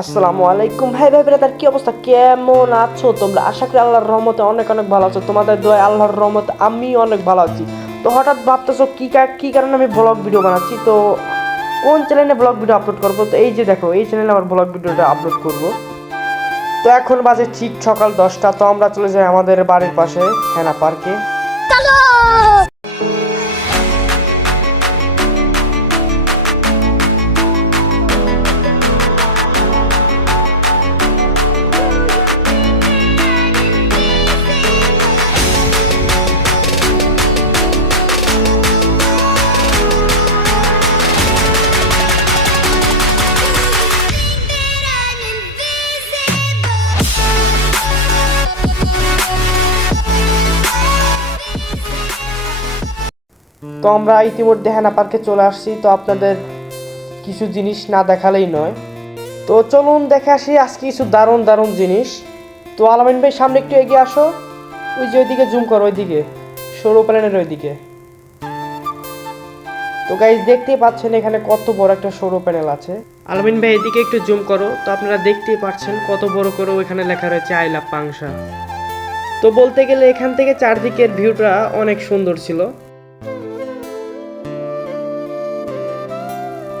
আসসালামু আলাইকুম ভাই ব্রাদার, কি অবস্থা? কেমন আছো তোমরা? আশা করি আল্লাহর রহমতে অনেক অনেক ভালো আছো। তোমাদের দোয়ায় আল্লাহর রহমতে আমি অনেক ভালো আছি। তো হঠাৎ ভাবতেছো কি কারণে আমি ব্লগ ভিডিও বানাচ্ছি, তো কোন চ্যানেলে ব্লগ ভিডিও আপলোড করবো? তো এই যে দেখো, এই চ্যানেলে আমার ব্লগ ভিডিওটা আপলোড করব। তো এখন বাজে ঠিক সকাল 10টা। তো আমরা চলে যাই আমাদের বাড়ির পাশে হেনা পার্কে। তো আমরা ইতিমধ্যে হেনা পার্কে চলে আসছি। তো আপনাদের কিছু জিনিস না দেখালেই নয়, তো চলুন দেখে আসি আজকে কিছু দারুণ দারুণ জিনিস। তো আলামিন ভাই সামনে একটু এগিয়ে আসো, ওই যে ওইদিকে জুম করো, ওইদিকে সরু প্যানেলের ওইদিকে। তো গাইস দেখতেই পাচ্ছেন এখানে কত বড় একটা সরু প্যানেল আছে। আলামিন ভাই এদিকে একটু জুম করো, তো আপনারা দেখতেই পাচ্ছেন কত বড় করে ওইখানে লেখা রয়েছে আই লাভ পাংশা। তো বলতে গেলে এখান থেকে চারদিকের ভিউটা অনেক সুন্দর ছিল।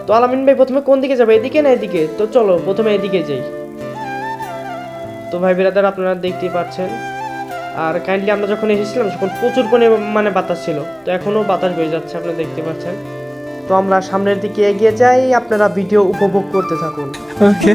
তো আলামিন ভাই প্রথমে কোন দিকে যাবে, এদিকে না এদিকে? তো চলো প্রথমে এদিকে যাই। তো ভাই ব্রাদার আপনারা দেখতেই পাচ্ছেন, আর কাইন্ডলি আমরা যখন এসেছিলাম তখন প্রচুর পরিমাণে বাতাস ছিল, তো এখনও বাতাস বয়ে যাচ্ছে, আপনারা দেখতে পাচ্ছেন। তো আমরা সামনের দিকে এগিয়ে যাই, আপনারা ভিডিও উপভোগ করতে থাকুন। ওকে।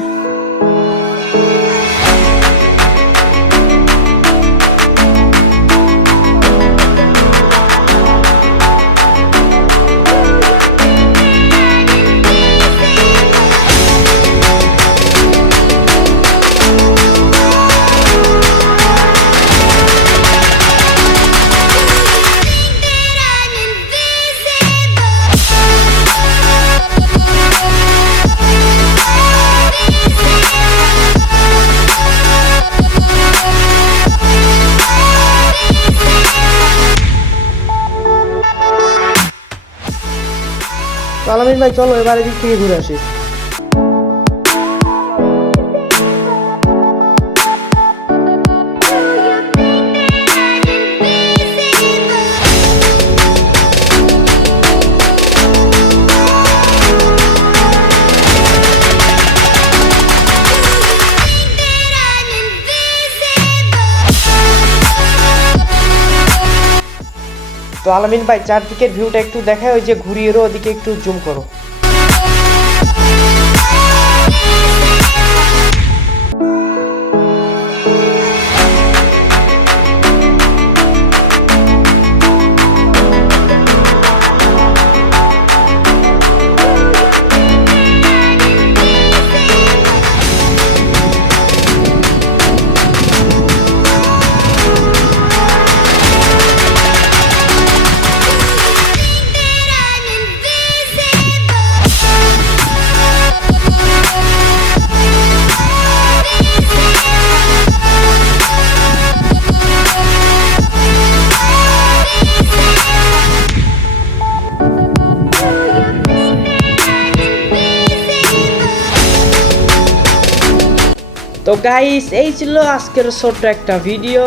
আলামিন ভাই চলো এবার এদিক থেকে ঘুরে আসি। তো আলামিন ভাই চারদিকের ভিউটা একটু দেখায়, ওই যে ঘুরিয়ে ওদিকে একটু জুম করো। তো গাইস এই ছিল আজকের ছোট্ট একটা ভিডিও।